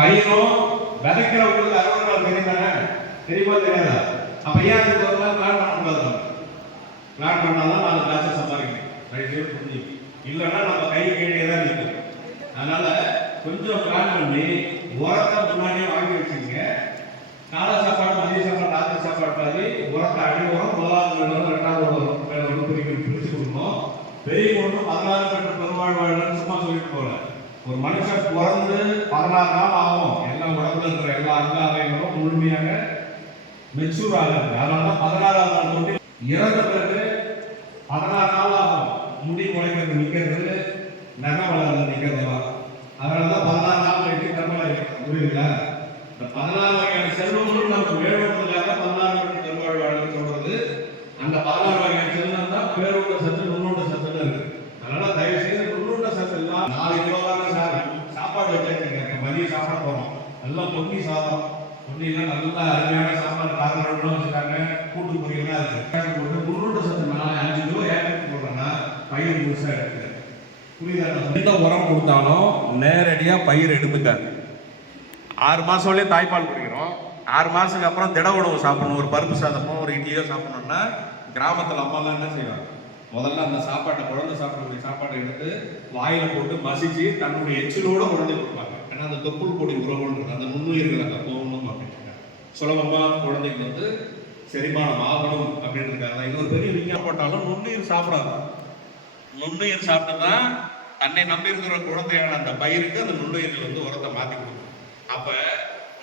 பயிரும் விதைக்கிறவங்களுக்கு 60 நாள் தெரியுதானே? தெரியுமா தெரியாதா? அப்ப ஏன் அதுக்கு ஒரு நாள் பிளான் பண்ணக்கூடாது? பிளான் பண்ணாதான் 4 காசு சம்பாதிக்கணும். தயவுசெய்து புரிஞ்சுக்கணும். இல்லைன்னா நம்ம கை கேட்டே தான் நிற்கும். அதனால கொஞ்சம் பிளான் பண்ணி உரத்தை முன்னாடியே வாங்கி வச்சுக்கோங்க. காலை சாப்பாடு, மதிய சாப்பாடு, ராத்திரி சாப்பாடு பாதி உரத்தை அடி உரம், முதலாவது உரம், ரெண்டாவது உரம் பிரிச்சு கொடுக்கணும். பெரிய ஒன்று 16 கட்டு பெருவாழ்வாழ்னு சும்மா சொல்லிட்டு போகல. ஒரு மனுஷன் பிறந்து 16 நாள் ஆகும். எல்லா உடம்புல இருக்கிற எல்லா அங்காவைகளும் முழுமையாக மெச்சூர் ஆகுது. அதனால தான் 16ஆவது நாள் தொட்டி இறந்த பிறகு 16 நாள் ஆகும். முடி முளைக்கிறது நிற்கிறது, நகை வளர்றது நிற்கிறதுலாம். அதனால தான் 16 நாள் வெட்டி தன்மை இருக்கிறது. புரியுதுங்களா? இந்த 16 வகையான செல்வங்களும் நமக்கு வேணுன்றதுக்காக 16 கட்டு பெருவாழ்வாழ்னு சொல்றது. அந்த 16 வகையான செல்வம் தான் பேரூட்ட சத்து, நுண்ணூட்ட சத்துன்னு இருக்கு. அதனால தயவு செய்து நுண்ணூட்ட சத்து எல்லாம் 4 கிலோ சாப்பாடு வச்சிருக்கீங்க. மதிய சாப்பிட போறோம். நல்லா பொன்னி சாதம், பொன்னிலாம் நல்லா அருமையான சாப்பாடு, காரக்குழம்புலாம் வச்சுருக்காங்க, கூட்டு பொரியல்லாம் இருக்கு. போட்டு நுண்ணூட்ட சத்து 5 கிலோ ஏக்கருக்கு போடுறேன்னா பயிர் முழுசா எடுத்து. புரியுதா? எந்த உரம் கொடுத்தாலும் நேரடியா பயிர் எடுத்துக்காது. 6 மாசம் வரையும் தாய்ப்பால் குடிக்கிறோம். 6 மாசத்துக்கு அப்புறம் திட உணவு சாப்பிடணும். ஒரு பருப்பு சாதமோ ஒரு இட்லியோ சாப்பிடணும்னா கிராமத்தில் அம்மாலாம் என்ன செய்வாங்க? முதல்ல அந்த சாப்பாட்டை, குழந்தை சாப்பிடக்கூடிய சாப்பாட்டை எடுத்து வாயில போட்டு மசிச்சு தன்னுடைய எச்சிலோட குழந்தை கொடுப்பாங்க. ஏன்னா அந்த தொப்புள் கொடி உறவுன்றது அந்த நுண்ணுயிர்கள் அங்கே போகணும் அப்படின்னு சுலபமா குழந்தைக்கு வந்து செரிமானம் ஆகணும் அப்படின்றதுக்காக இன்னொரு பெரிய விஞ்ஞானம் போட்டாலும் நுண்ணுயிர் சாப்பிடாது. நுண்ணுயிர் சாப்பிட்டா தன்னை நம்பி இருக்கிற குழந்தையான அந்த பயிருக்கு அந்த நுண்ணுயிர்கள் வந்து உரத்தை மாற்றி கொடுக்கும். அப்ப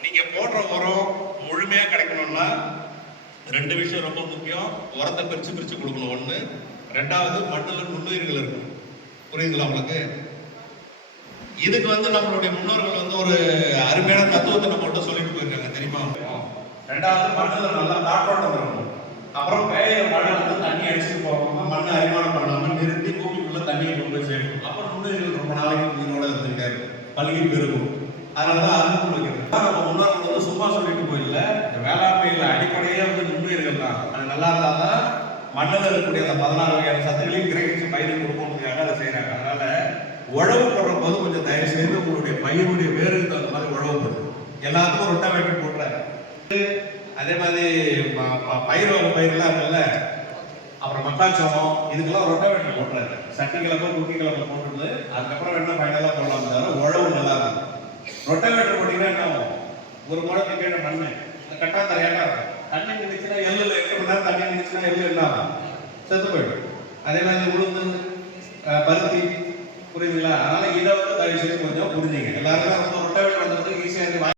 நீங்க போடுற உரம் முழுமையா கிடைக்கணும்னா 2 விஷயம் ரொம்ப முக்கியம். உரத்தை பிரிச்சு கொடுக்கணும். 1. 2வது மண்ணுல நுண்ணுயிர்கள் இருக்கும். புரியுதுங்களா உங்களுக்கு? இதுக்கு வந்து நம்மளுடைய முன்னோர்கள் வந்து ஒரு அருமையான தத்துவத்தை நம்ம மட்டும் சொல்லிட்டு போயிருக்காங்க. தெரியுமா? 2வது மண்ணுல நல்லா காற்றோட்டம் இருக்கணும். அப்புறம் பெய்ய மழை வந்து தண்ணி அடிச்சுட்டு போகாம மண்ணை அரிமானம் பண்ணாம நிறுத்தி பூமிக்குள்ள தண்ணியை கொண்டு போய் சேர்க்கணும். அப்ப நுண்ணுயிர்கள் ரொம்ப நாளைக்கு உயிரோட இருந்திருக்காரு, பல்கி பெருகும். அதனாலதான் அறுப்பு வைக்கிறது. நம்ம முன்னோர்கள் வந்து சும்மா சொல்லிட்டு போயிடல. இந்த வேளாண்மையில அடிப்படையே வந்து நுண்ணுயிர்கள் தான். அது நல்லா இருந்தாதான் மண்ணில் இருக்கக்கூடிய அந்த 16 வகையான சத்துக்களையும் கிரகிச்சு பயிர் கொடுக்கணுங்கிறதுக்காக அதை செய்யறாங்க. அதனால உழவு போடுற போது கொஞ்சம் தயவு செய்து உங்களுடைய பயிருடைய வேருக்கு தகுந்த மாதிரி உழவு போடுது. எல்லாத்துக்கும் ரொட்டாவேட்டர் போடுறாரு. அதே மாதிரி பயிர் வகை பயிரெல்லாம் இருக்குல்ல, அப்புறம் மக்காச்சோளம், இதுக்கெல்லாம் ரொட்டாவேட்டர் போடுறாரு. சட்டி கிழமை குட்டி கிழமை போட்டுருந்து அதுக்கப்புறம் வேணா ஃபைனலாக போடலாம். தவிர உழவு நல்லா இருக்கும். ரொட்டாவேட்டர் போட்டீங்கன்னா என்ன ஆகும்? ஒரு முழத்துக்கு கீழே மண்ணு இந்த கட்டாந்தரையாக இருக்கும். தண்ணி நினைச்சுன்னா எள்ளுல 8 மணி நேரம் தண்ணி நினைச்சுன்னா எள்ளு என்ன ஆகும்? செத்து போயிடும். அதே மாதிரி உளுந்து, பருத்தி, புரியுதுங்களா? அதனால இதை வந்து தயவு செய்து கொஞ்சம் புரிஞ்சுங்க. எல்லாருமே வந்து ரொட்டாவேட்டர் வந்து ஈஸியாக